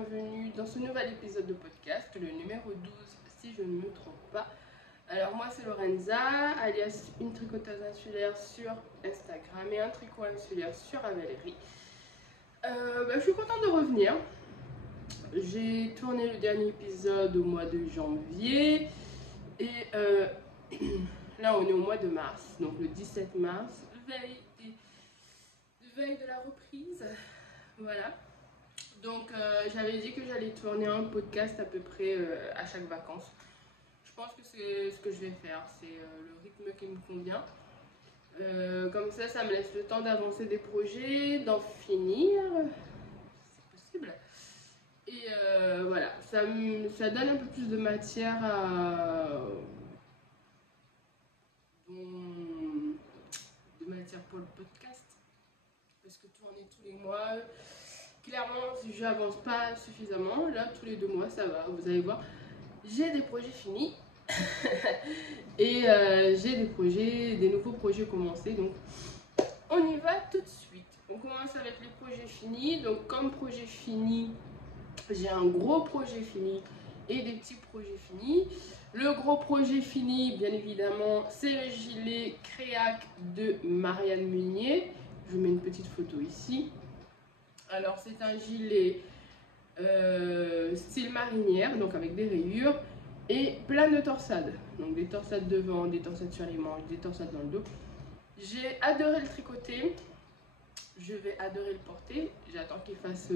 bienvenue dans ce nouvel épisode de podcast, le numéro 12 si je ne me trompe pas. Alors moi c'est Lorenza, alias une tricoteuse insulaire sur Instagram et un tricot insulaire sur Ravelry. Je suis contente de revenir. J'ai tourné le dernier épisode au mois de janvier et là on est au mois de mars, donc le 17 mars, veille de la reprise. Voilà. Donc j'avais dit que j'allais tourner un podcast à peu près à chaque vacances. Je pense que c'est ce que je vais faire, c'est le rythme qui me convient. Comme ça me laisse le temps d'avancer des projets, d'en finir, c'est possible. Et voilà, ça donne un peu plus de matière pour le podcast. Parce que tourner tous les mois, clairement, si je n'avance pas suffisamment, là, tous les 2 mois, ça va, vous allez voir. J'ai des projets finis et j'ai des nouveaux projets commencés. Donc, on y va tout de suite. On commence avec les projets finis. Donc, comme projet fini, j'ai un gros projet fini et des petits projets finis. Le gros projet fini, bien évidemment, c'est le gilet Créac de Marianne Meunier. Je vous mets une petite photo ici. Alors, c'est un gilet style marinière, donc avec des rayures et plein de torsades. Donc, des torsades devant, des torsades sur les manches, des torsades dans le dos. J'ai adoré le tricoter. Je vais adorer le porter. J'attends qu'il fasse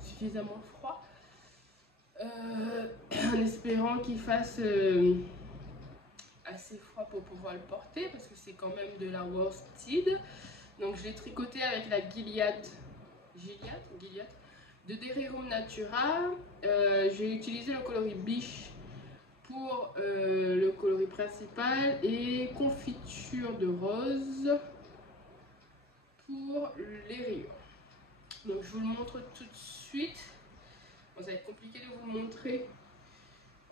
suffisamment froid. En espérant qu'il fasse assez froid pour pouvoir le porter, parce que c'est quand même de la worsted. Donc je l'ai tricoté avec la Gilliatt de Derirum Natura. J'ai utilisé le coloris biche pour le coloris principal et confiture de rose pour les rayures. Donc je vous le montre tout de suite. Bon, ça va être compliqué de vous le montrer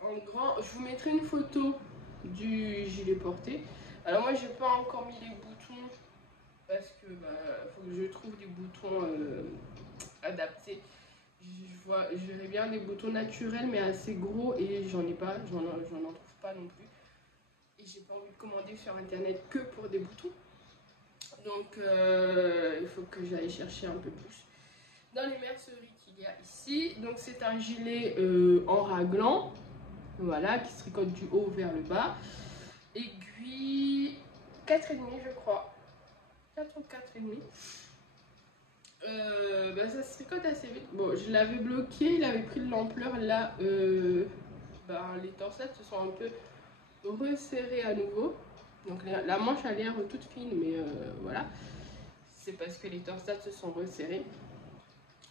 en grand. Je vous mettrai une photo du gilet porté. Alors moi j'ai pas encore mis les boutons parce que faut que je trouve des boutons adaptés. Je verrais bien des boutons naturels mais assez gros et j'en ai pas, j'en trouve pas non plus. Et j'ai pas envie de commander sur internet que pour des boutons. Donc il faut que j'aille chercher un peu plus dans les merceries qu'il y a ici. Donc c'est un gilet en raglan, voilà, qui se tricote du haut vers le bas. Aiguille 4,5 je crois. 4 ou 4,5. Ça se tricote assez vite. Bon, je l'avais bloqué, il avait pris de l'ampleur. Là, les torsades se sont un peu resserrées à nouveau. Donc la manche a l'air toute fine, mais voilà. C'est parce que les torsades se sont resserrées.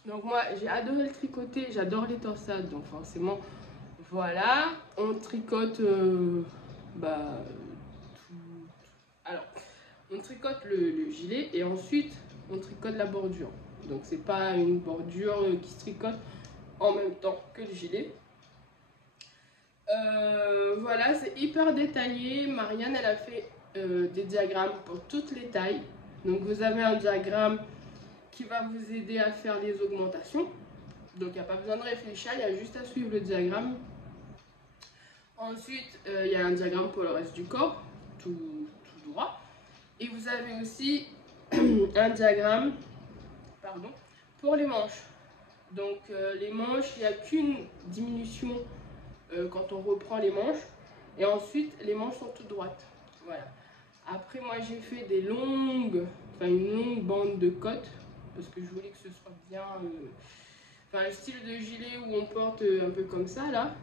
Donc moi, j'ai adoré le tricoter, j'adore les torsades, donc forcément, voilà. On tricote, alors, on tricote le gilet et ensuite, on tricote la bordure. Donc c'est pas une bordure qui se tricote en même temps que le gilet. Voilà, c'est hyper détaillé. Marianne, elle a fait des diagrammes pour toutes les tailles. Donc vous avez un diagramme qui va vous aider à faire les augmentations. Donc il n'y a pas besoin de réfléchir, il y a juste à suivre le diagramme. Ensuite, il y a un diagramme pour le reste du corps, tout droit. Et vous avez aussi un diagramme pour les manches. Donc les manches, il n'y a qu'une diminution quand on reprend les manches. Et ensuite, les manches sont toutes droites. Voilà. Après, moi, j'ai fait une longue bande de côte. Parce que je voulais que ce soit bien... un style de gilet où on porte un peu comme ça, là.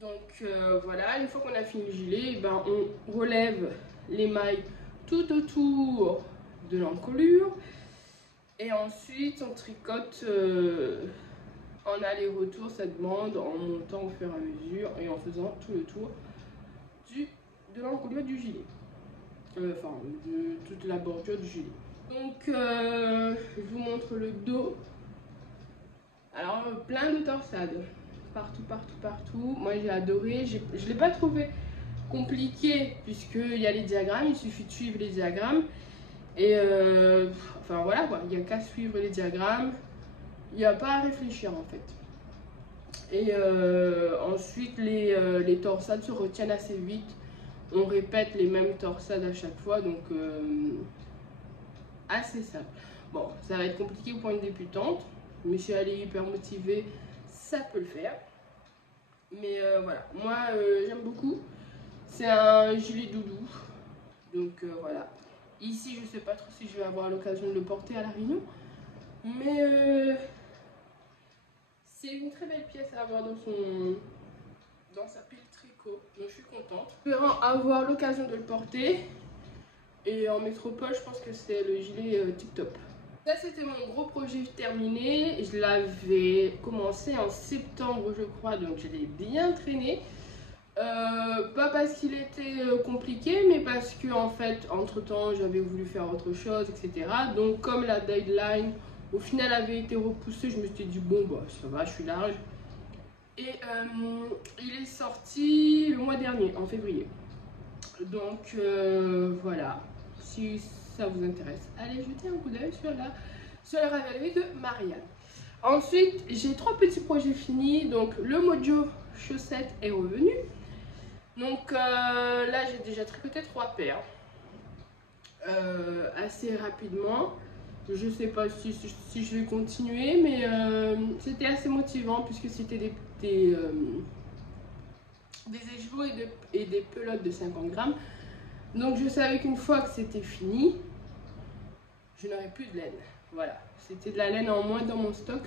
Donc, voilà. Une fois qu'on a fini le gilet, on relève les mailles tout autour de l'encolure. Et ensuite, on tricote en aller-retour cette bande, en montant au fur et à mesure et en faisant tout le tour de l'encolure du gilet. De toute la bordure du gilet. Donc, je vous montre le dos. Alors, plein de torsades. Partout. Moi, j'ai adoré. Je ne l'ai pas trouvé compliqué puisqu'il y a les diagrammes. Il suffit de suivre les diagrammes. Et, voilà quoi. Il n'y a qu'à suivre les diagrammes. Il n'y a pas à réfléchir en fait. Et ensuite, les torsades se retiennent assez vite. On répète les mêmes torsades à chaque fois, donc assez simple. Bon, ça va être compliqué pour une débutante, mais si elle est hyper motivée, ça peut le faire. Mais voilà, moi j'aime beaucoup. C'est un gilet doudou, donc voilà. Ici, je sais pas trop si je vais avoir l'occasion de le porter à la Réunion, mais c'est une très belle pièce à avoir dans sa pile tricot, donc je suis contente. J'espère avoir l'occasion de le porter. Et en métropole, je pense que c'est le gilet tip top. Ça, c'était mon gros projet terminé. Je l'avais commencé en septembre, je crois, donc je l'ai bien traîné. Pas parce qu'il était compliqué, mais parce que en fait, entre temps, j'avais voulu faire autre chose, etc. Donc, comme la deadline au final avait été repoussée, je me suis dit bon, bah ça va, je suis large. Et il est sorti le mois dernier, en février. Donc voilà, si ça vous intéresse, allez jeter un coup d'œil sur la ravellerie de Marianne. Ensuite, j'ai 3 petits projets finis. Donc le Mojo chaussette est revenu. Donc là, j'ai déjà tricoté 3 paires assez rapidement. Je sais pas si je vais continuer, mais c'était assez motivant puisque c'était des écheveaux et des pelotes de 50 grammes. Donc je savais qu'une fois que c'était fini, je n'aurais plus de laine. Voilà, c'était de la laine en moins dans mon stock,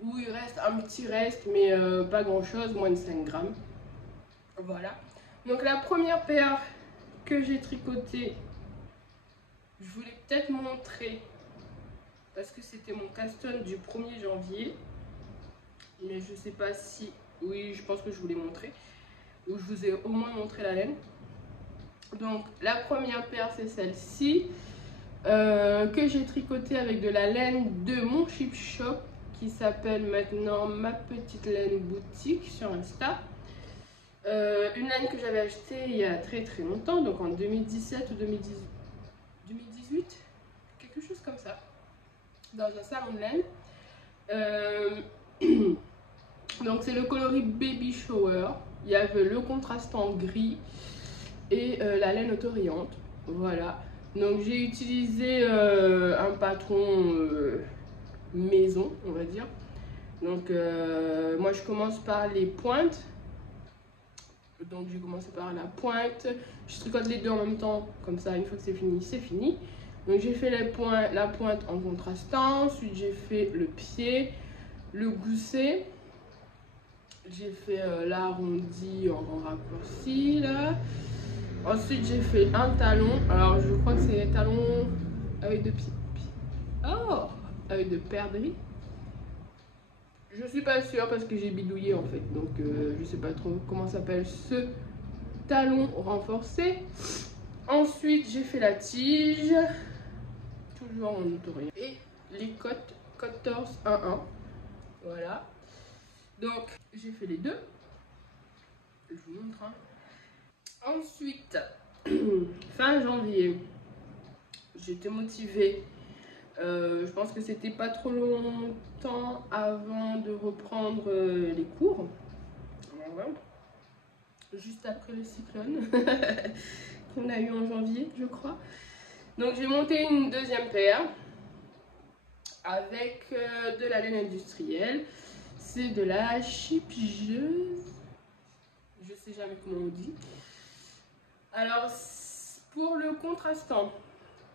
où il reste un petit reste, mais pas grand chose, moins de 5 grammes. Voilà. Donc la première paire que j'ai tricotée, je voulais peut-être montrer, parce que c'était mon cast-on du 1er janvier. Mais je sais pas si... Oui, je pense que je voulais montrer. Ou je vous ai au moins montré la laine. Donc la première paire, c'est celle-ci. Que j'ai tricoté avec de la laine de mon Chip Shop, qui s'appelle maintenant Ma Petite Laine Boutique sur Insta. Une laine que j'avais achetée il y a très longtemps, donc en 2017 ou 2018, quelque chose comme ça, dans un salon de laine. Donc c'est le coloris Baby Shower. Il y avait le contrastant gris et la laine autorillante. Voilà. Donc j'ai utilisé un patron maison, on va dire. Donc moi je commence par les pointes. Donc j'ai commencé par la pointe. Je tricote les deux en même temps, comme ça une fois que c'est fini, c'est fini. Donc j'ai fait la pointe en contrastant. Ensuite j'ai fait le pied, le gousset. J'ai fait l'arrondi en raccourci là. Ensuite j'ai fait un talon. Alors je crois que c'est un talon avec de pieds. Oh, avec de perdrix. Je suis pas sûre parce que j'ai bidouillé en fait. Donc je sais pas trop comment s'appelle ce talon renforcé. Ensuite j'ai fait la tige. Toujours en autorien. Et les côtes torse 1-1. Voilà. Donc j'ai fait les deux. Je vous montre. Hein. Ensuite, fin janvier, j'étais motivée. Je pense que c'était pas trop longtemps avant de reprendre les cours. Voilà. Juste après le cyclone qu'on a eu en janvier, je crois. Donc j'ai monté une deuxième paire avec de la laine industrielle. C'est de la chipeuse. Je sais jamais comment on dit. Alors pour le contrastant,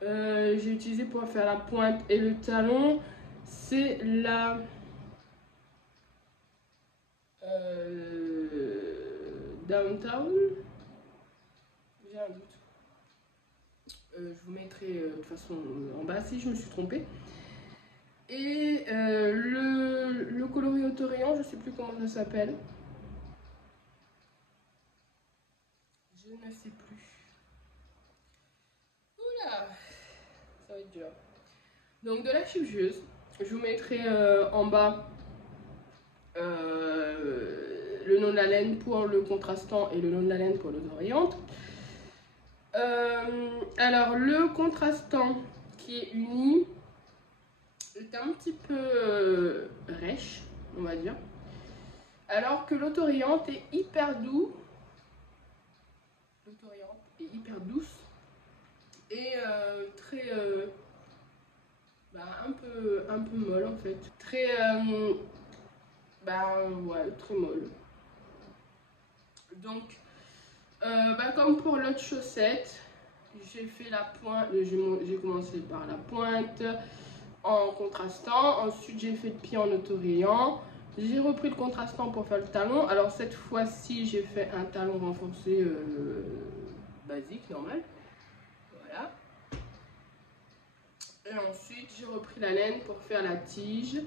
j'ai utilisé pour faire la pointe et le talon, c'est la Downtown. J'ai un doute. Je vous mettrai de toute façon en bas si je me suis trompée. Et le coloris autorayant, je sais plus comment ça s'appelle. Je ne sais plus. Oula, ça va être dur. Donc de la chipeuse, je vous mettrai en bas le nom de la laine pour le contrastant et le nom de la laine pour l'autorayante. Alors le contrastant qui est uni, est un petit peu rêche, on va dire. Alors que l'autoriante est hyper doux. L'autoriante est hyper douce et très un peu molle en fait. Très ouais, très molle. Donc comme pour l'autre chaussette, j'ai fait la pointe, j'ai commencé par la pointe en contrastant, ensuite j'ai fait le pied en autorayant, j'ai repris le contrastant pour faire le talon. Alors cette fois-ci j'ai fait un talon renforcé basique, normal, voilà. Et ensuite j'ai repris la laine pour faire la tige.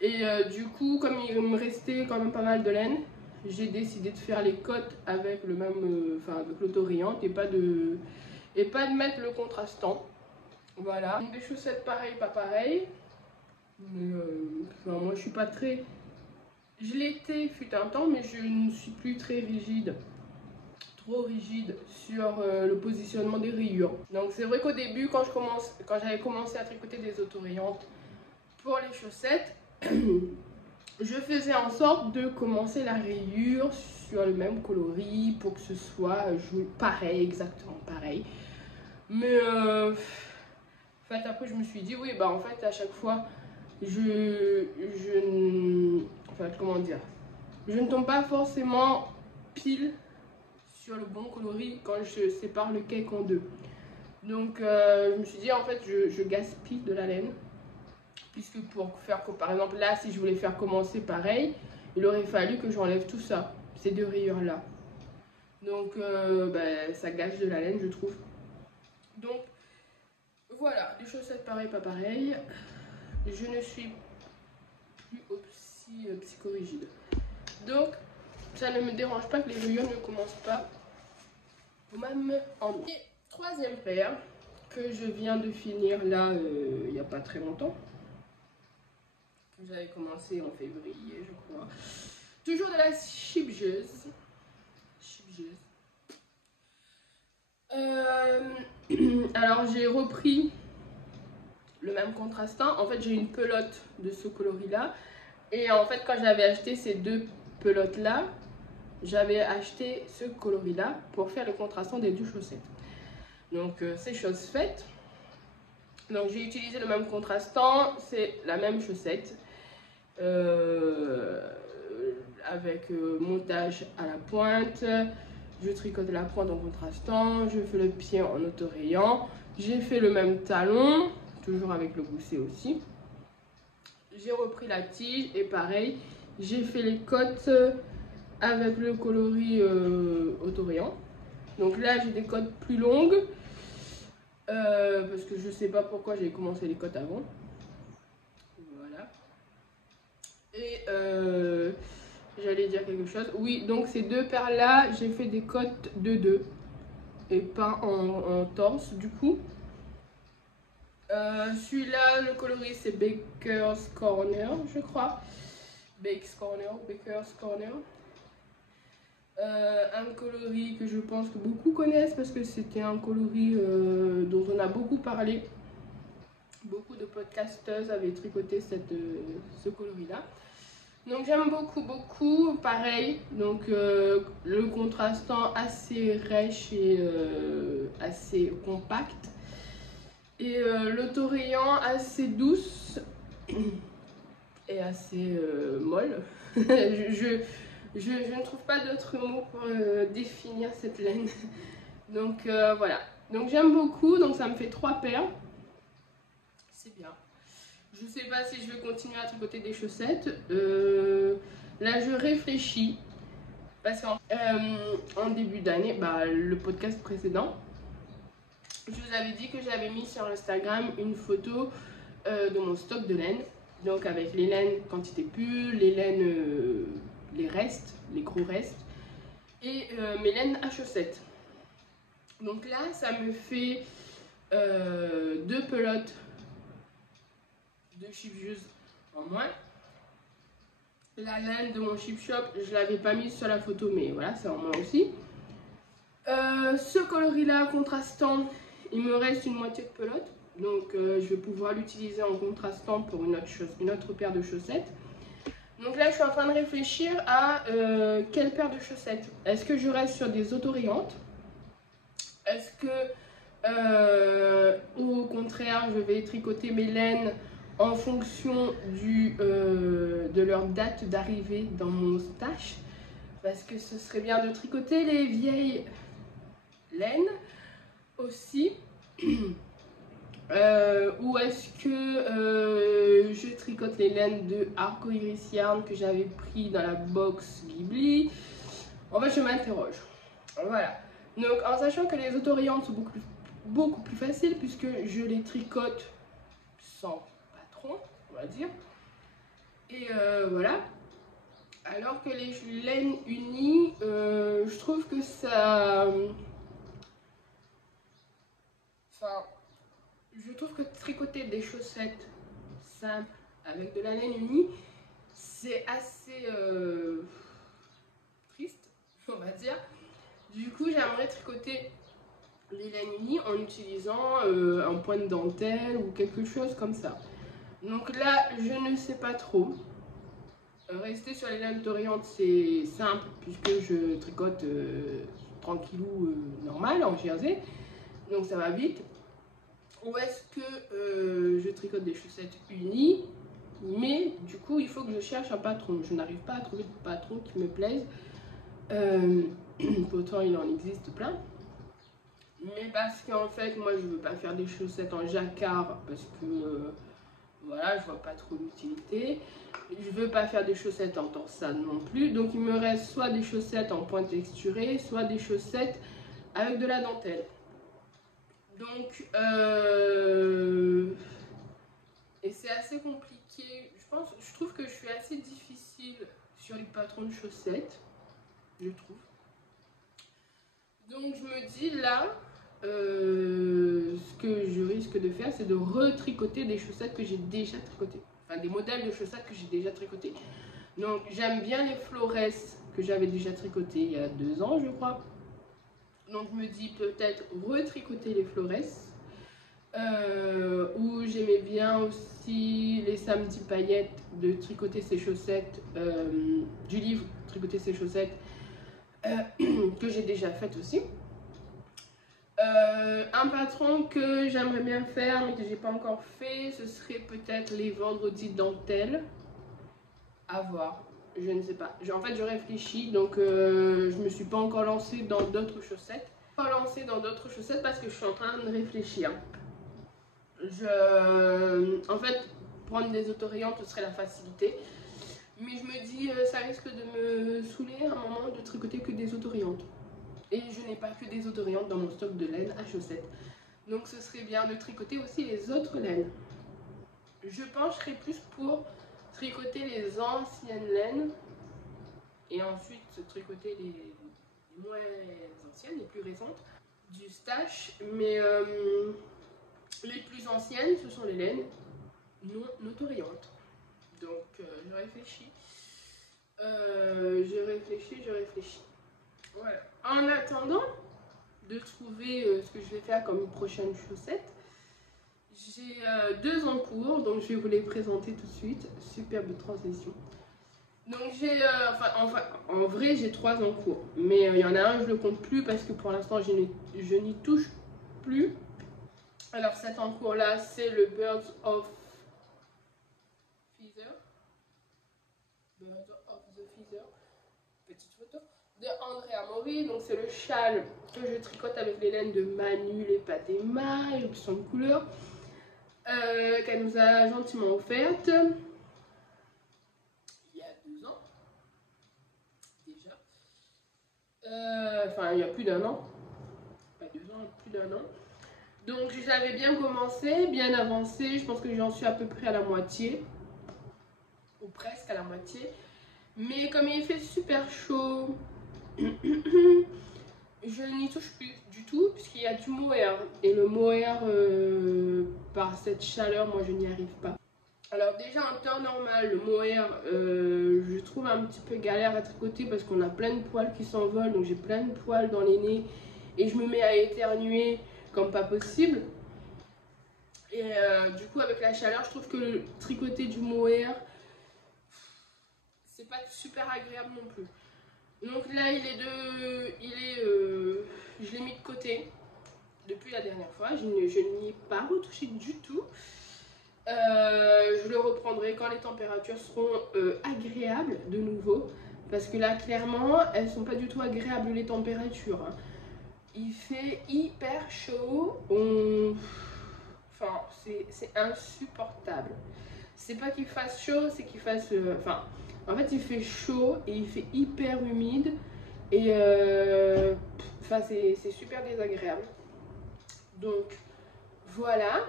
Et du coup, comme il me restait quand même pas mal de laine, j'ai décidé de faire les côtes avec le même, avec l'autorayante et pas de mettre le contrastant. Voilà. Des chaussettes pareilles, pas pareilles. Mais moi je suis pas très. Je l'étais fut un temps, mais je ne suis plus très rigide. Trop rigide sur le positionnement des rayures. Donc c'est vrai qu'au début, quand j'avais commencé à tricoter des autorayantes pour les chaussettes, je faisais en sorte de commencer la rayure sur le même coloris pour que ce soit pareil, exactement pareil. Mais en fait, après je me suis dit oui, bah en fait à chaque fois comment dire, je ne tombe pas forcément pile sur le bon coloris quand je sépare le cake en deux. Donc je me suis dit en fait je gaspille de la laine. Puisque pour faire, par exemple là, si je voulais faire commencer pareil, il aurait fallu que j'enlève tout ça, ces deux rayures là. Donc ça gâche de la laine, je trouve. Donc voilà, les chaussettes pareil, pas pareil. Je ne suis plus aussi psychorigide. Donc ça ne me dérange pas que les rayures ne commencent pas au même endroit. Et troisième paire que je viens de finir là, il n'y a pas très longtemps. J'avais commencé en février, je crois. Toujours de la chipjeuse. Alors j'ai repris le même contrastant. En fait j'ai une pelote de ce coloris là. Et en fait quand j'avais acheté ces deux pelotes là, j'avais acheté ce coloris là pour faire le contrastant des deux chaussettes. Donc c'est chose faite. Donc j'ai utilisé le même contrastant, c'est la même chaussette. Avec montage à la pointe, je tricote la pointe en contrastant, je fais le pied en autorayant, j'ai fait le même talon, toujours avec le gousset aussi. J'ai repris la tige et pareil, j'ai fait les côtes avec le coloris autorayant. Donc là j'ai des côtes plus longues parce que je sais pas pourquoi j'ai commencé les côtes avant. Voilà. Et j'allais dire quelque chose. Oui, donc ces deux paires là, j'ai fait des côtes de 2 et pas en torse du coup. Celui-là, le coloris c'est Baker's Corner, je crois. Baker's Corner. Un coloris que je pense que beaucoup connaissent parce que c'était un coloris dont on a beaucoup parlé. Beaucoup de podcasteuses avaient tricoté ce coloris-là. Donc j'aime beaucoup, pareil, donc le contrastant assez rêche et assez compact. Et l'autorayant assez douce et assez molle. je ne trouve pas d'autres mots pour définir cette laine. Donc voilà, donc j'aime beaucoup, donc ça me fait 3 paires. C'est bien. Je ne sais pas si je vais continuer à tricoter des chaussettes. Là, je réfléchis. Parce qu'en début d'année, le podcast précédent, je vous avais dit que j'avais mis sur Instagram une photo de mon stock de laine. Donc avec les laines quantité pull, les laines, les restes, les gros restes. Et mes laines à chaussettes. Donc là, ça me fait 2 pelotes de chipjeuse en moins. La laine de mon chip shop, je l'avais pas mise sur la photo, mais voilà, c'est en moins aussi. Ce coloris là contrastant, il me reste une moitié de pelote, Donc je vais pouvoir l'utiliser en contrastant pour une autre paire de chaussettes. Donc là je suis en train de réfléchir à quelle paire de chaussettes. Est-ce que je reste sur des autorayantes? Est-ce que ou au contraire je vais tricoter mes laines en fonction de leur date d'arrivée dans mon stash? Parce que ce serait bien de tricoter les vieilles laines aussi. Ou est-ce que je tricote les laines de Arcoiris Yarn que j'avais pris dans la box Ghibli? En fait je m'interroge. Voilà. Donc en sachant que les autorayantes sont beaucoup plus faciles puisque je les tricote sans patron, on va dire. Et voilà. Alors que les laines unies, je trouve que ça... Enfin, je trouve que tricoter des chaussettes simples avec de la laine unie, c'est assez triste, on va dire. Du coup, j'aimerais tricoter les laines unies en utilisant un point de dentelle ou quelque chose comme ça. Donc là, je ne sais pas trop. Rester sur les laines d'Orient, c'est simple puisque je tricote tranquillou normal en jersey. Donc ça va vite. Ou est-ce que je tricote des chaussettes unies, mais du coup il faut que je cherche un patron. Je n'arrive pas à trouver de patron qui me plaise. Pourtant il en existe plein. Mais parce qu'en fait moi je veux pas faire des chaussettes en jacquard parce que voilà, je vois pas trop l'utilité. Je veux pas faire des chaussettes en torsade non plus. Donc il me reste soit des chaussettes en point texturé, soit des chaussettes avec de la dentelle. Donc et c'est assez compliqué. Je trouve que je suis assez difficile sur les patrons de chaussettes, je trouve. Donc je me dis là, ce que je risque de faire, c'est de retricoter des chaussettes que j'ai déjà tricotées. Enfin, des modèles de chaussettes que j'ai déjà tricotées. Donc j'aime bien les Flores que j'avais déjà tricotées il y a 2 ans, je crois. Donc je me dis peut-être retricoter les Flores. Où j'aimais bien aussi les samedis paillettes de tricoter ses chaussettes, du livre Tricoter ses chaussettes, que j'ai déjà fait aussi. Un patron que j'aimerais bien faire mais que j'ai pas encore fait, ce serait peut-être les vendredis dentelle. À voir, je ne sais pas. En fait je réfléchis, donc je me suis pas encore lancée dans d'autres chaussettes. Pas lancée dans d'autres chaussettes parce que je suis en train de réfléchir. En fait, prendre des autorayantes, ce serait la facilité. Mais je me dis, ça risque de me saouler à un moment de tricoter que des autorayantes. Et je n'ai pas que des autorayantes dans mon stock de laine à chaussettes. Donc ce serait bien de tricoter aussi les autres laines. Je pencherais plus pour tricoter les anciennes laines. Et ensuite tricoter les moins anciennes, les plus récentes du stash. Mais les plus anciennes, ce sont les laines non autorayantes. Donc je réfléchis. Je réfléchis. Voilà. En attendant de trouver ce que je vais faire comme prochaine chaussette, j'ai 2 en cours, donc je vais vous les présenter tout de suite. Superbe transition. Donc j'ai, en vrai j'ai 3 en cours, mais il y en a un je le compte plus parce que pour l'instant je n'y touche plus. Alors cet en cours là c'est le Birds of Feather. Birds of the Feather. Petite photo de Andrea Mori. Donc c'est le châle que je tricote avec les laines de Manu, les pâtes Emma, éruption de couleur, qu'elle nous a gentiment offerte il y a 2 ans déjà. Enfin il y a plus d'1 an. Pas 2 ans, plus d'1 an. Donc j'avais bien commencé, bien avancé, je pense que j'en suis à peu près à la moitié, ou presque à la moitié. Mais comme il fait super chaud, je n'y touche plus du tout, puisqu'il y a du mohair. Et le mohair, par cette chaleur, moi je n'y arrive pas. Alors déjà en temps normal, le mohair, je trouve un petit peu galère à tricoter parce qu'on a plein de poils qui s'envolent, donc j'ai plein de poils dans les nez et je me mets à éternuer comme pas possible. Et du coup, avec la chaleur, je trouve que le tricoter du mohair, c'est pas super agréable non plus. Donc là, je l'ai mis de côté depuis la dernière fois. Je n'y ai pas retouché du tout. Je le reprendrai quand les températures seront agréables de nouveau. Parce que là, clairement, elles sont pas du tout agréables les températures. Hein. Il fait hyper chaud. Enfin, c'est insupportable. C'est pas qu'il fasse chaud, c'est qu'il fasse... Enfin, en fait, il fait chaud et il fait hyper humide. Et enfin, c'est super désagréable. Donc, voilà.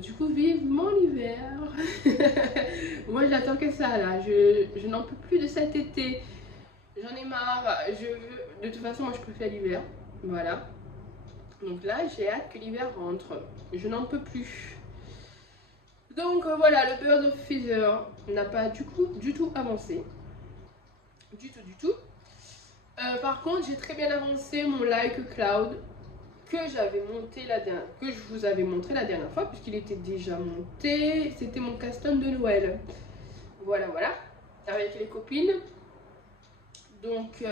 Du coup, vivement l'hiver. Moi, j'attends que ça, là. Je n'en peux plus de cet été. J'en ai marre. De toute façon, moi, je préfère l'hiver. Voilà. Donc là, j'ai hâte que l'hiver rentre. Je n'en peux plus. Donc voilà, le Bird of Feather n'a pas du tout avancé. Du tout. Par contre, j'ai très bien avancé mon Like a Cloud que je vous avais montré la dernière fois puisqu'il était déjà monté. C'était mon custom de Noël. Voilà, avec les copines. Donc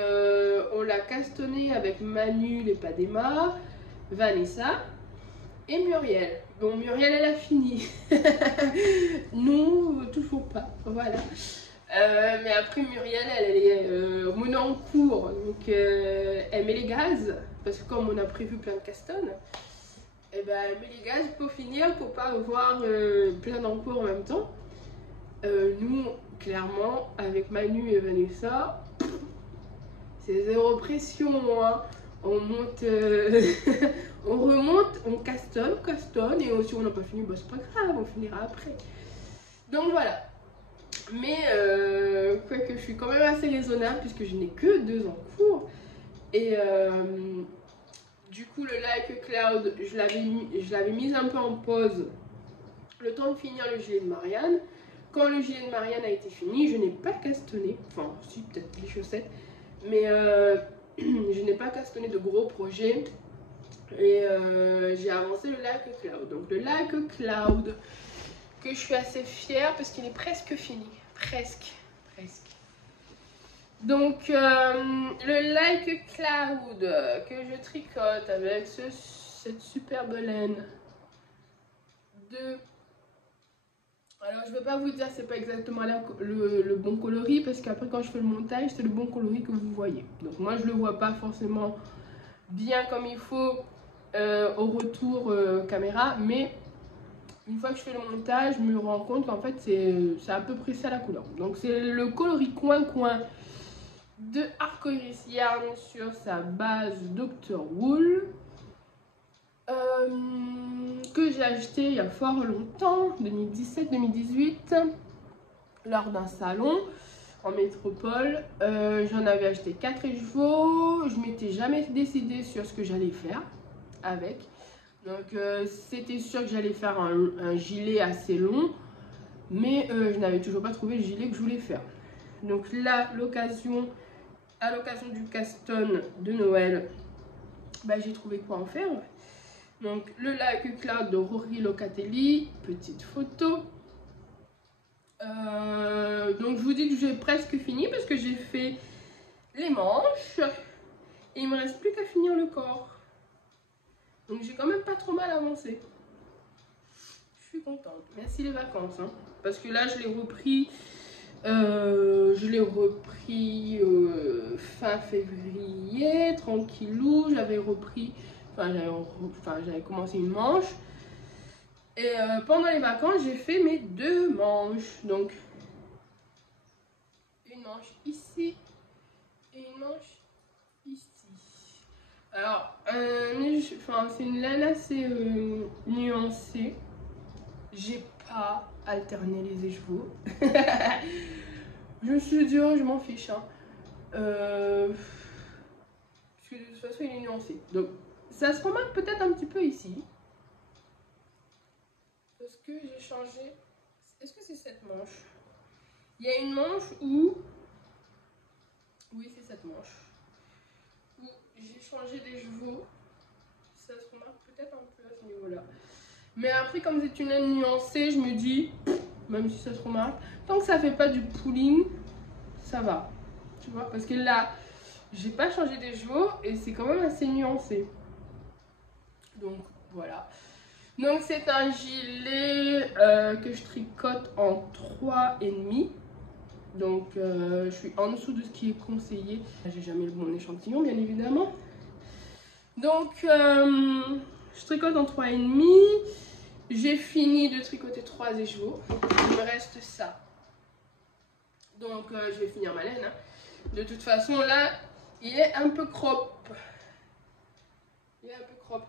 on l'a castonné avec Manu, les Padema, Vanessa et Muriel. Bon, Muriel, elle a fini. Nous, toujours pas. Voilà. Mais après, Muriel, elle est menée en cours. Donc, elle met les gaz. Parce que comme on a prévu plein de castones, et ben, elle met les gaz pour finir, pour pas avoir plein d'encours en même temps. Nous, clairement, avec Manu et Vanessa, c'est zéro pression. Hein. On monte, on remonte, on castonne, et si on n'a pas fini, bah, c'est pas grave, on finira après. Donc voilà. Mais quoique je suis quand même assez raisonnable puisque je n'ai que 2 en cours. Et du coup, le Like Cloud, je l'avais mise un peu en pause le temps de finir le gilet de Marianne. Quand le gilet de Marianne a été fini, je n'ai pas castonné, enfin si peut-être les chaussettes, mais je n'ai pas castonné de gros projets. Et j'ai avancé le Like Cloud. Donc le Like Cloud que je suis assez fière parce qu'il est presque fini. Presque. Donc le Like Cloud que je tricote avec cette superbe laine de... Alors je ne vais pas vous dire c'est pas exactement le bon coloris parce qu'après quand je fais le montage c'est le bon coloris que vous voyez. Donc moi je le vois pas forcément bien comme il faut au retour caméra, mais une fois que je fais le montage, je me rends compte qu'en fait c'est à peu près ça la couleur. Donc c'est le coloris coin de Arcoiris Yarn sur sa base Dr. Wool que j'ai acheté il y a fort longtemps, 2017-2018, lors d'un salon en métropole. J'en avais acheté 4 chevaux. Je m'étais jamais décidée sur ce que j'allais faire avec. Donc c'était sûr que j'allais faire un gilet assez long, mais je n'avais toujours pas trouvé le gilet que je voulais faire. Donc là, à l'occasion du caston de Noël, bah, j'ai trouvé quoi en faire. Donc le Like Cloud de Rory Locatelli, petite photo. Donc je vous dis que j'ai presque fini parce que j'ai fait les manches et il me reste plus qu'à finir le corps. Donc j'ai quand même pas trop mal avancé. Je suis contente. Merci les vacances. Hein. Parce que là je l'ai repris. Fin février, tranquillou. J'avais repris. J'avais commencé une manche. Et pendant les vacances, j'ai fait mes 2 manches. Donc, une manche ici et une manche ici. Alors, c'est une laine assez nuancée. J'ai pas alterné les écheveaux. Je me suis dit, oh, je m'en fiche. Hein. Parce que de toute façon, il est nuancé. Donc, ça se remarque peut-être un petit peu ici. Parce que j'ai changé. Est-ce que c'est cette manche? Il y a une manche où... Oui, c'est cette manche. Où j'ai changé des chevaux. ça se remarque peut-être un peu à ce niveau-là. Mais après, comme c'est une laine nuancée, je me dis, même si ça se remarque, tant que ça fait pas du pooling, ça va. Tu vois, parce que là, j'ai pas changé des chevaux et c'est quand même assez nuancé. Donc voilà. Donc c'est un gilet que je tricote en 3,5. Donc je suis en dessous de ce qui est conseillé. J'ai jamais le bon échantillon bien évidemment. Donc je tricote en 3,5. J'ai fini de tricoter 3 écheveaux. Il me reste ça. Donc je vais finir ma laine. Hein. De toute façon là, il est un peu crop. Il est un peu cropped.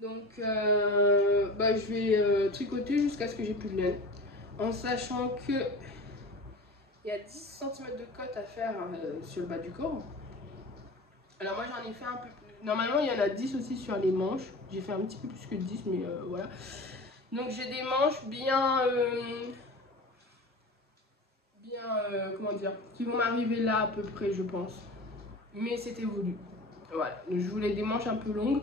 Donc je vais tricoter jusqu'à ce que j'ai plus de laine. En sachant que il y a 10 cm de cotte à faire sur le bas du corps. Alors moi j'en ai fait un peu plus. Normalement il y en a 10 aussi sur les manches. J'ai fait un petit peu plus que 10 mais voilà. Donc j'ai des manches bien comment dire, qui vont m'arriver là à peu près je pense. Mais c'était voulu. Voilà, je voulais des manches un peu longues.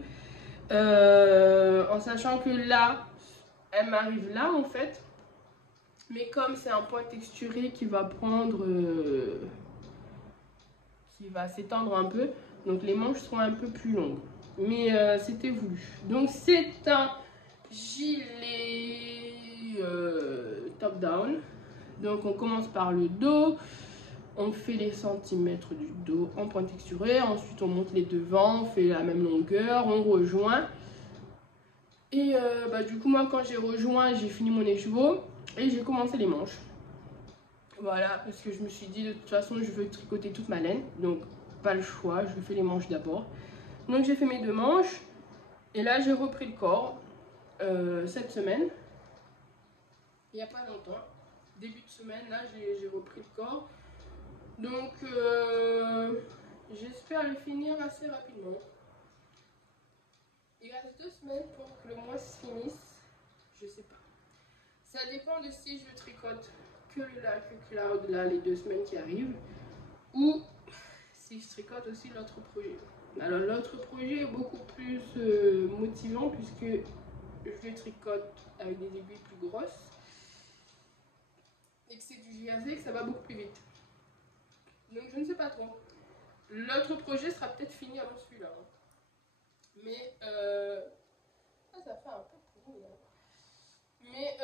En sachant que là, elle m'arrive là en fait. Mais comme c'est un point texturé qui va prendre... qui va s'étendre un peu. Donc les manches seront un peu plus longues. Mais c'était voulu. Donc c'est un gilet top down. Donc on commence par le dos. On fait les centimètres du dos en point texturé. Ensuite on monte les devants. On fait la même longueur. On rejoint. Et du coup moi quand j'ai rejoint, j'ai fini mon écheveau. Et j'ai commencé les manches. Voilà, parce que je me suis dit de toute façon je veux tricoter toute ma laine. Donc pas le choix, je fais les manches d'abord. Donc j'ai fait mes 2 manches. Et là j'ai repris le corps cette semaine. Il n'y a pas longtemps. Début de semaine, là j'ai repris le corps. Donc j'espère le finir assez rapidement. Il reste 2 semaines pour que le mois se finisse. Je sais pas. Ça dépend de si je tricote que le Like a Cloud là les 2 semaines qui arrivent. Ou si je tricote aussi l'autre projet. Alors l'autre projet est beaucoup plus motivant puisque je le tricote avec des aiguilles plus grosses. Et que c'est du JAZ, que ça va beaucoup plus vite. Donc je ne sais pas trop. L'autre projet sera peut-être fini avant celui-là. Mais ça fait un peu pourri. Mais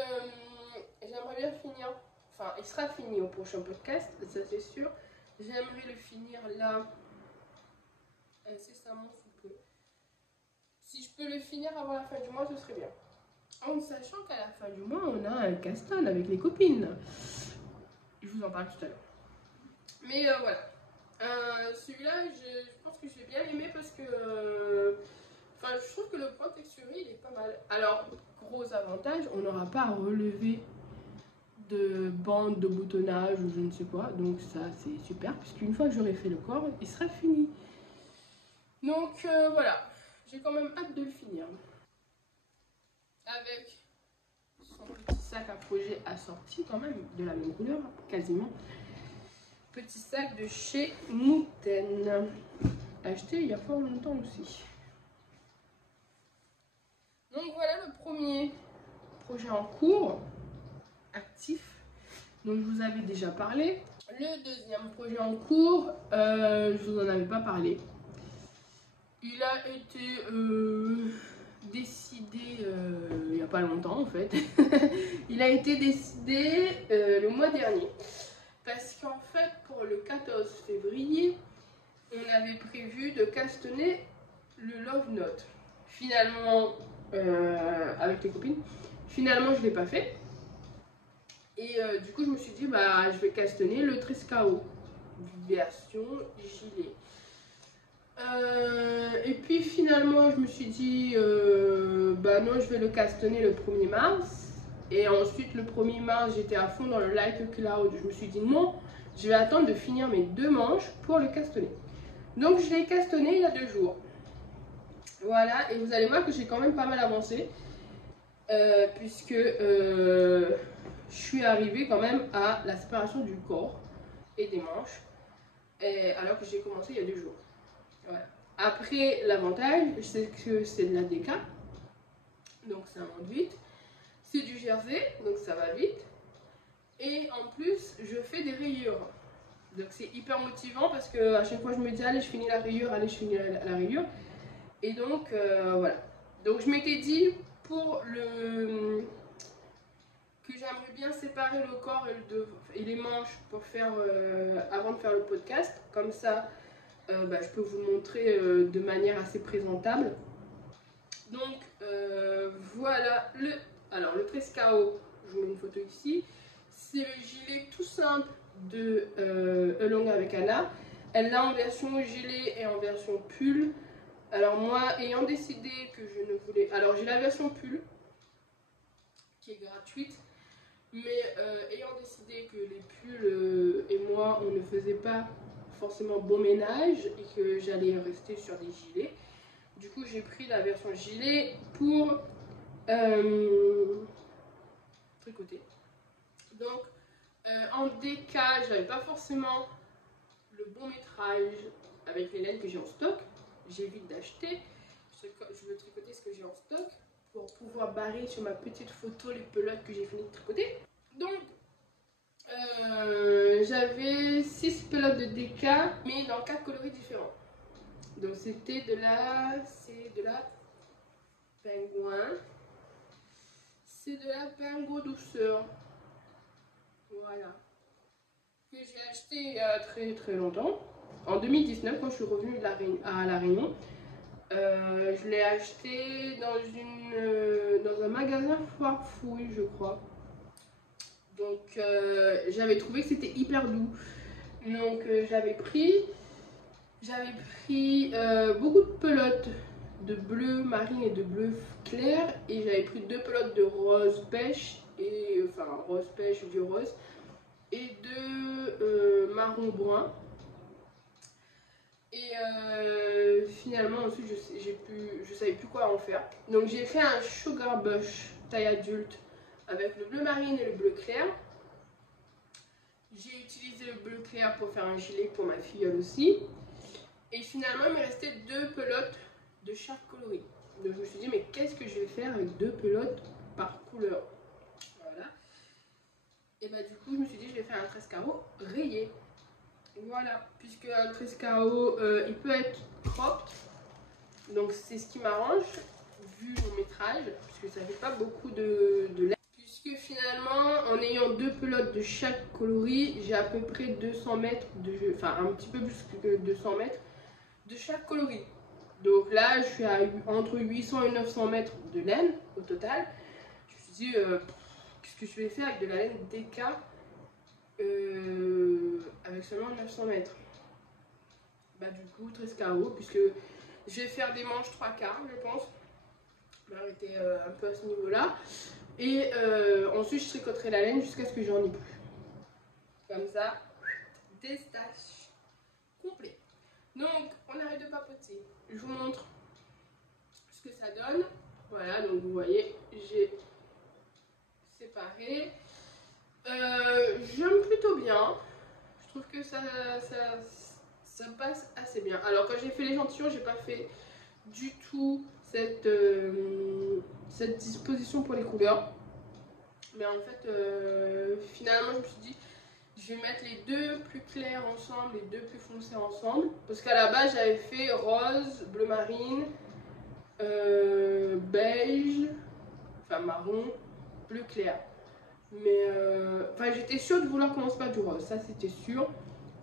j'aimerais bien finir. Enfin, il sera fini au prochain podcast, ça c'est sûr. J'aimerais le finir là incessamment sous peu. Si je peux le finir avant la fin du mois, ce serait bien. En sachant qu'à la fin du mois, on a un caston avec les copines. Je vous en parle tout à l'heure. Mais voilà. Celui-là, je pense que j'ai bien aimé parce que... je trouve que le point texturé, il est pas mal. Alors, gros avantage, on n'aura pas à relever de bandes de boutonnage ou je ne sais quoi. Donc ça, c'est super. Puisqu'une fois que j'aurai fait le corps, il sera fini. Donc voilà. J'ai quand même hâte de le finir. Avec son petit sac à projet assorti quand même, de la même couleur, quasiment. Petit sac de chez Mouten. Acheté il y a fort longtemps aussi. Donc voilà le premier projet en cours, actif, dont je vous avais déjà parlé. Le deuxième projet en cours, je vous en avais pas parlé. Il a été décidé il n'y a pas longtemps en fait. Il a été décidé le mois dernier. Parce qu'en fait, pour le 14 février, on avait prévu de castanner le Love Note. Finalement, avec les copines, finalement je ne l'ai pas fait. Et du coup, je me suis dit, je vais castanner le Trescao, version gilet. Et puis finalement, je me suis dit, non, je vais le castanner le 1er mars. Et ensuite, le 1er mars, j'étais à fond dans le Like a Cloud. Je me suis dit, non, je vais attendre de finir mes 2 manches pour le castanner. Donc, je l'ai castanné il y a 2 jours. Voilà, et vous allez voir que j'ai quand même pas mal avancé. Puisque je suis arrivée quand même à la séparation du corps et des manches. Alors que j'ai commencé il y a 2 jours. Voilà. Après, l'avantage, c'est que c'est de la DK, donc ça monte vite. C'est du jersey, donc ça va vite. Et en plus, je fais des rayures. Donc c'est hyper motivant parce que à chaque fois je me dis allez je finis la rayure, allez je finis la rayure. Et donc voilà. Donc je m'étais dit pour le que j'aimerais bien séparer le corps et les manches pour faire avant de faire le podcast. Comme ça je peux vous le montrer de manière assez présentable. Donc voilà alors le Trescao, je vous mets une photo ici. C'est le gilet tout simple de Along avec Anna. Elle l'a en version gilet et en version pull. Alors moi, ayant décidé que je ne voulais... Alors j'ai la version pull, qui est gratuite. Mais ayant décidé que les pulls et moi, on ne faisait pas forcément bon ménage et que j'allais rester sur des gilets. Du coup, j'ai pris la version gilet pour tricoter. Donc, en DK, j'avais pas forcément le bon métrage avec les laines que j'ai en stock. J'évite d'acheter. Je veux tricoter ce que j'ai en stock pour pouvoir barrer sur ma petite photo les pelotes que j'ai fini de tricoter. Donc, j'avais 6 pelotes de DK, mais dans 4 coloris différents. Donc, c'était de la pingouin. C'est de la pingo douceur. Voilà. Que j'ai acheté il y a très très longtemps. En 2019, quand je suis revenue à La Réunion. Je l'ai acheté dans un magasin Foire Fouille, je crois. Donc j'avais trouvé que c'était hyper doux. Donc j'avais pris beaucoup de pelotes de bleu marine et de bleu clair. Et j'avais pris 2 pelotes de rose pêche, rose pêche, vieux rose. Et 2 marron brun. Et finalement ensuite je savais plus quoi en faire. Donc j'ai fait un sugar bush taille adulte avec le bleu marine et le bleu clair. J'ai utilisé le bleu clair pour faire un gilet pour ma filleule aussi. Et finalement il me restait 2 pelotes de chaque coloris. Donc je me suis dit mais qu'est-ce que je vais faire avec 2 pelotes par couleur. Voilà. Et bah du coup je me suis dit je vais faire un Trescao rayé. Voilà, puisque un Trescao il peut être cropped, donc c'est ce qui m'arrange vu mon métrage, puisque ça fait pas beaucoup de laine. Puisque finalement, en ayant 2 pelotes de chaque coloris, j'ai à peu près 200 mètres, enfin un petit peu plus que 200 mètres de chaque coloris. Donc là, je suis à entre 800 et 900 mètres de laine au total. Je me suis dit, qu'est-ce que je vais faire avec de la laine DK avec seulement 900 mètres. Bah du coup Trescao, puisque je vais faire des manches 3/4 je pense. Je vais arrêter un peu à ce niveau là. Et ensuite je tricoterai la laine jusqu'à ce que j'en ai plus. Comme ça, déstache complet. Donc on arrête de papoter. Je vous montre ce que ça donne. Voilà, donc vous voyez, j'ai séparé. J'aime plutôt bien. Je trouve que ça passe assez bien. Alors quand j'ai fait l'échantillon, j'ai pas fait du tout cette disposition pour les couleurs. Mais en fait, finalement, je me suis dit, je vais mettre les 2 plus clairs ensemble, les 2 plus foncés ensemble. Parce qu'à la base, j'avais fait rose, bleu marine, beige, enfin marron, bleu clair. Mais j'étais sûre de vouloir commencer par du rose, ça c'était sûr.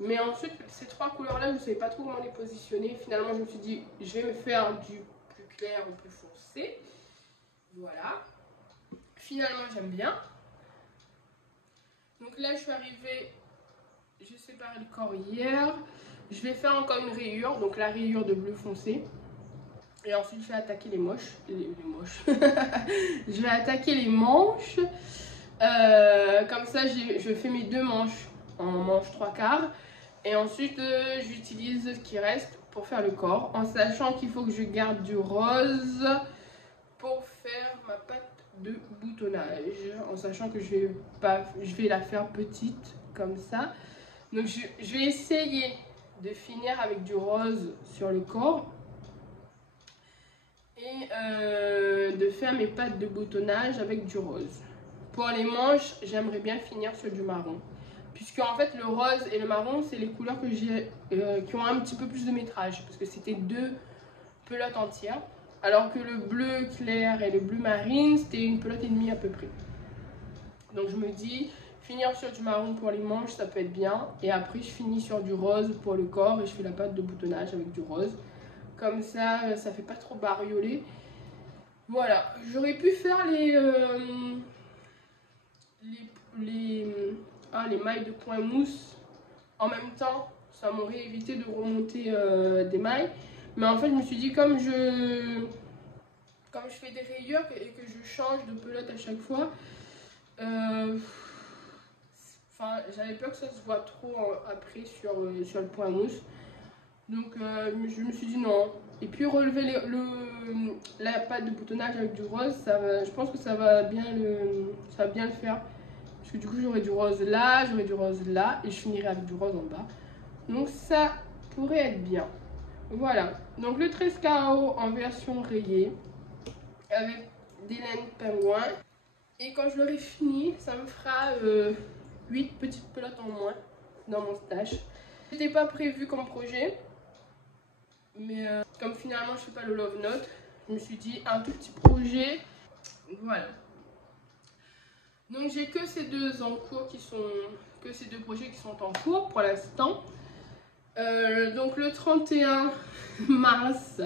Mais ensuite, ces 3 couleurs là, je ne savais pas trop comment les positionner. Finalement, je me suis dit, je vais me faire du plus clair ou plus foncé. Voilà. Finalement, j'aime bien. Donc là, je suis arrivée, j'ai séparé le corps hier. Je vais faire encore une rayure, donc la rayure de bleu foncé. Et ensuite, je vais attaquer les moches. Les moches. Je vais attaquer les manches. Comme ça, je fais mes 2 manches en manche 3/4. Et ensuite, j'utilise ce qui reste pour faire le corps. En sachant qu'il faut que je garde du rose pour faire ma patte de boutonnage. En sachant que je vais la faire petite comme ça. Donc, je vais essayer de finir avec du rose sur le corps. et de faire mes pattes de boutonnage avec du rose. Pour les manches, j'aimerais bien finir sur du marron. Puisque en fait le rose et le marron, c'est les couleurs que j'ai qui ont un petit peu plus de métrage. Parce que c'était 2 pelotes entières. Alors que le bleu clair et le bleu marine, c'était une pelote et demie à peu près. Donc je me dis, finir sur du marron pour les manches, ça peut être bien. Et après je finis sur du rose pour le corps et je fais la patte de boutonnage avec du rose. Comme ça, ça fait pas trop bariolé. Voilà, j'aurais pu faire les mailles de point mousse en même temps. Ça m'aurait évité de remonter des mailles. Mais en fait, je me suis dit, comme je fais des rayures et que je change de pelote à chaque fois, j'avais peur que ça se voit trop après sur le point mousse. Donc je me suis dit non. Et puis relever la pâte de boutonnage avec du rose, je pense que ça va bien le faire. Parce que du coup j'aurai du rose là, j'aurai du rose là et je finirai avec du rose en bas. Donc ça pourrait être bien. Voilà. Donc le Trescao en version rayée avec des laines pingouin. Et quand je l'aurai fini, ça me fera 8 petites pelotes en moins dans mon stash. C'était pas prévu comme projet. Mais comme finalement je fais pas le love note, je me suis dit un tout petit projet. Voilà. Donc j'ai que ces deux projets qui sont en cours pour l'instant. Donc le 31 mars,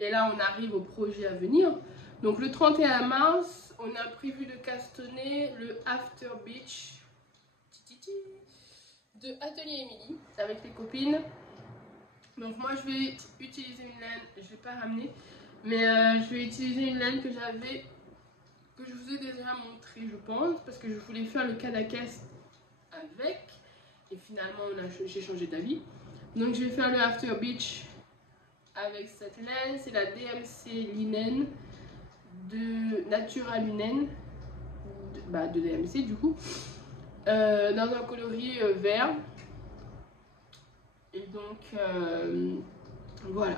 et là on arrive au projet à venir. Donc le 31 mars, on a prévu de castonner le After Beach de Atelier Émilie avec les copines. Donc moi je vais utiliser une laine, je vais pas ramener, mais je vais utiliser une laine que je vous ai déjà montré je pense, parce que je voulais faire le Cadaqués avec, et finalement j'ai changé d'avis. Donc je vais faire le After Beach avec cette laine, c'est la DMC Linen de Natura Linen, de DMC du coup, dans un coloris vert. Et donc voilà,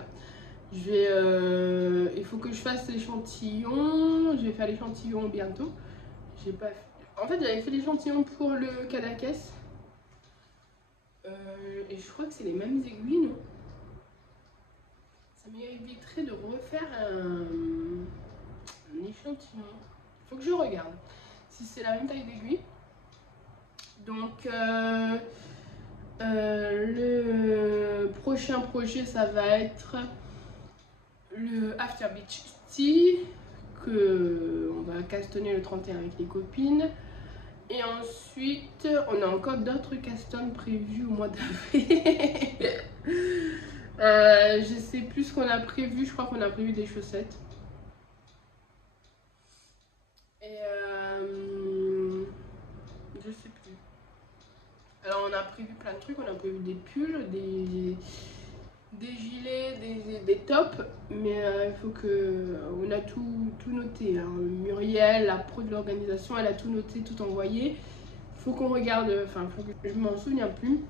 il faut que je fasse l'échantillon. Je vais faire l'échantillon bientôt. J'ai pas fait... En fait, j'avais fait l'échantillon pour le Cadaqués. Et je crois que c'est les mêmes aiguilles, non? Ça m'éviterait de refaire un échantillon. Il faut que je regarde si c'est la même taille d'aiguille. Donc le prochain projet, ça va être le After Beach Tea que on va castonner le 31 avec les copines. Et ensuite, on a encore d'autres castones prévus au mois d'avril. Je sais plus ce qu'on a prévu. Je crois qu'on a prévu des chaussettes. Et je sais plus. Alors on a prévu plein de trucs. On a prévu des pulls, des gilets, des tops, mais il faut que... On a tout noté, hein. Muriel, la pro de l'organisation, elle a tout noté, tout envoyé. Faut qu'on regarde, je m'en souviens plus.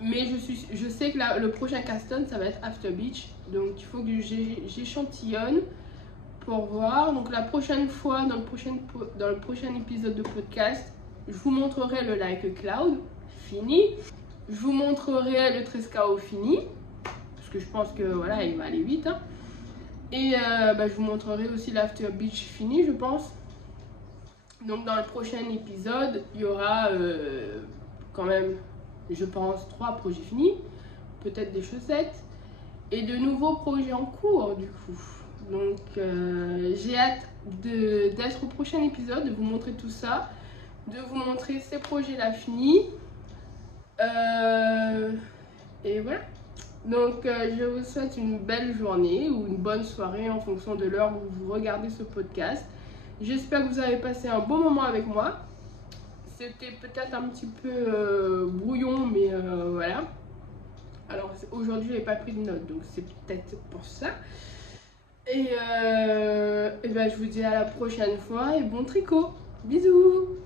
Mais je sais que le prochain caston, ça va être After Beach. Donc il faut que j'échantillonne pour voir. Donc la prochaine fois, dans le prochain épisode de podcast, je vous montrerai le Like Cloud fini. Je vous montrerai le Trescao fini. Que je pense que voilà, il va aller vite, hein. Et je vous montrerai aussi l'After Beach fini, je pense. Donc dans le prochain épisode, il y aura quand même, je pense, 3 projets finis, peut-être des chaussettes et de nouveaux projets en cours du coup. Donc j'ai hâte d'être au prochain épisode, de vous montrer tout ça, de vous montrer ces projets là finis. Et voilà. Donc je vous souhaite une belle journée ou une bonne soirée en fonction de l'heure où vous regardez ce podcast. J'espère que vous avez passé un bon moment avec moi. C'était peut-être un petit peu brouillon, mais voilà. Alors aujourd'hui je n'ai pas pris de notes, donc c'est peut-être pour ça. Et je vous dis à la prochaine fois et bon tricot. Bisous.